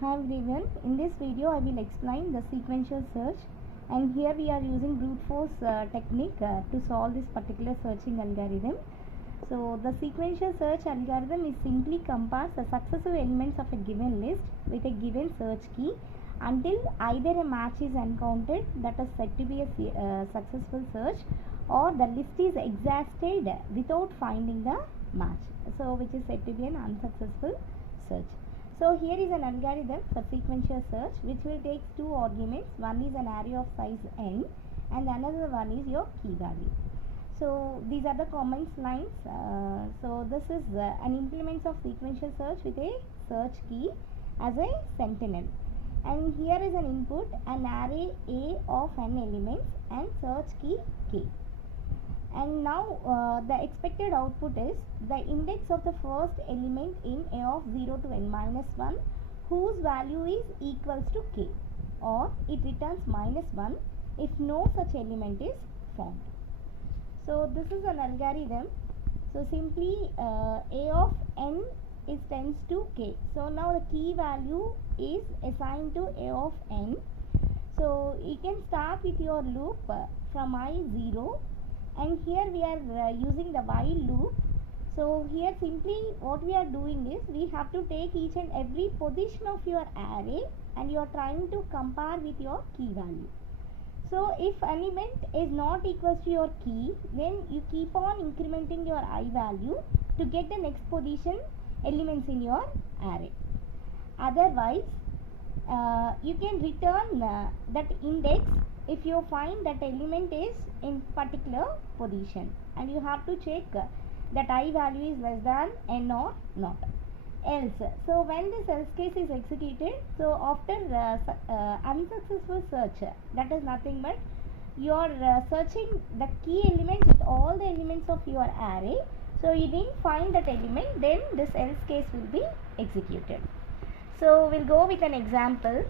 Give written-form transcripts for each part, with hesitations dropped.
Hi everyone, in this video I will explain the sequential search, and here we are using brute force technique to solve this particular searching algorithm. So the sequential search algorithm is simply compares the successive elements of a given list with a given search key until either a match is encountered, that is said to be a successful search, or the list is exhausted without finding the match, so which is said to be an unsuccessful search. So here is an algorithm for sequential search which will take two arguments. One is an array of size n and another one is your key value. So these are the comments lines. So this is an implement of sequential search with a search key as a sentinel. And here is an input, an array A of n elements and search key k. And now the expected output is the index of the first element in A of 0 to n minus 1 whose value is equals to k, or it returns minus 1 if no such element is found. So this is an algorithm. So simply A of n is tends to k. So now the key value is assigned to A of n. So you can start with your loop from I0, and here we are using the while loop. So here simply what we are doing is we have to take each and every position of your array and you are trying to compare with your key value. So if element is not equals to your key, then you keep on incrementing your I value to get the next position elements in your array. Otherwise you can return that index if you find that element is in particular position, and you have to check that I value is less than n or not. Else, so when this else case is executed, so after unsuccessful search, that is nothing but you are searching the key element with all the elements of your array. So you didn't find that element, then this else case will be executed. So we'll go with an example.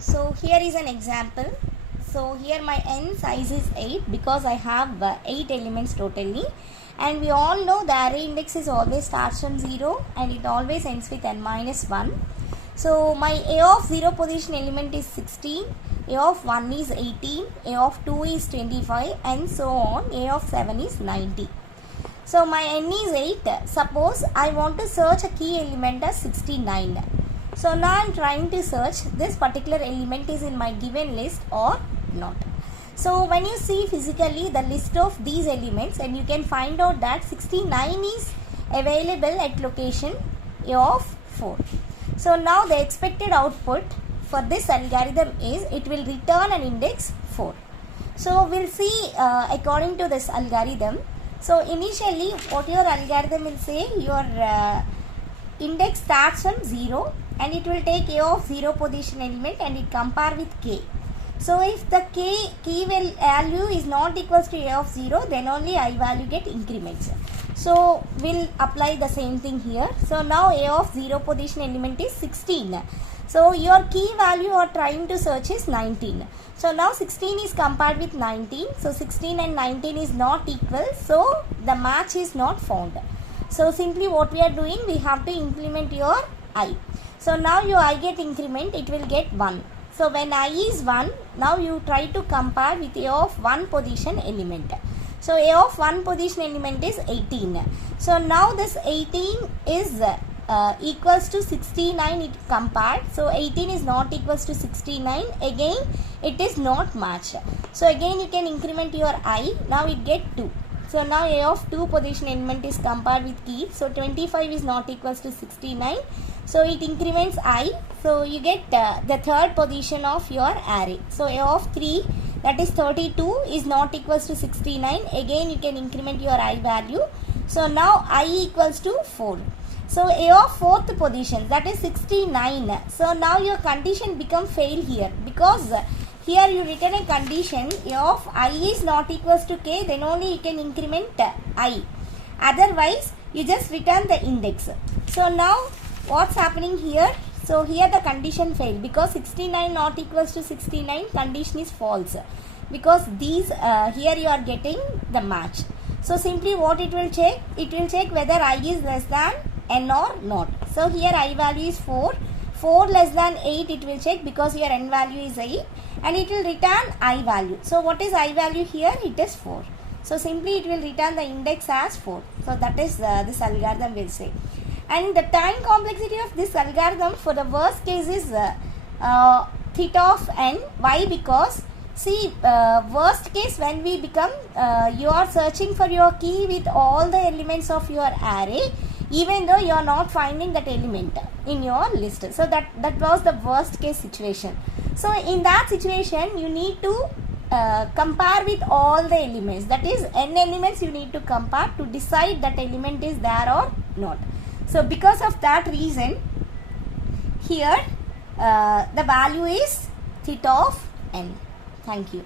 So here is an example. So here my n size is 8 because I have 8 elements totally, and we all know the array index is always starts from 0 and it always ends with n minus 1. So my A of 0 position element is 16, A of 1 is 18, A of 2 is 25, and so on. A of 7 is 90. So my n is 8. Suppose I want to search a key element as 69. So now I am trying to search this particular element is in my given list or not. So when you see physically the list of these elements, and you can find out that 69 is available at location A of 4. So now the expected output for this algorithm is it will return an index 4. So we'll see according to this algorithm. So initially what your algorithm will say, your index starts from 0 and it will take A of 0 position element and it compare with k. So if the key value is not equals to A of 0, then only I value get increments. So we'll apply the same thing here. So now A of 0 position element is 16. So your key value you are trying to search is 19. So now 16 is compared with 19. So 16 and 19 is not equal. So the match is not found. So simply what we are doing, we have to implement your I. So now your I get increment, it will get 1. So when I is 1, now you try to compare with A of 1 position element. So A of 1 position element is 18. So now this 18 is equals to 69 it compared. So 18 is not equals to 69. Again it is not matched. So again you can increment your I. Now it get 2. So now A of 2 position element is compared with key. So 25 is not equals to 69. So it increments I. So you get the third position of your array. So A of 3, that is 32, is not equals to 69. Again you can increment your I value. So now I equals to 4. So A of 4th position, that is 69. So now your condition become fail here, because here you written a condition A of I is not equals to k, then only you can increment I. Otherwise you just return the index. So now what's happening here? So here the condition failed because 69 not equals to 69, condition is false, because these here you are getting the match. So simply what it will check? It will check whether I is less than n or not. So here I value is 4. 4 less than 8 it will check because your n value is 8 and it will return I value. So what is I value here? It is 4. So simply it will return the index as 4. So that is this algorithm will say. And the time complexity of this algorithm for the worst case is theta of n. Why? Because see, worst case when we become, you are searching for your key with all the elements of your array, even though you are not finding that element in your list. So that was the worst case situation. So in that situation, you need to compare with all the elements. That is, n elements you need to compare to decide that element is there or not. So because of that reason, here the value is theta of n. Thank you.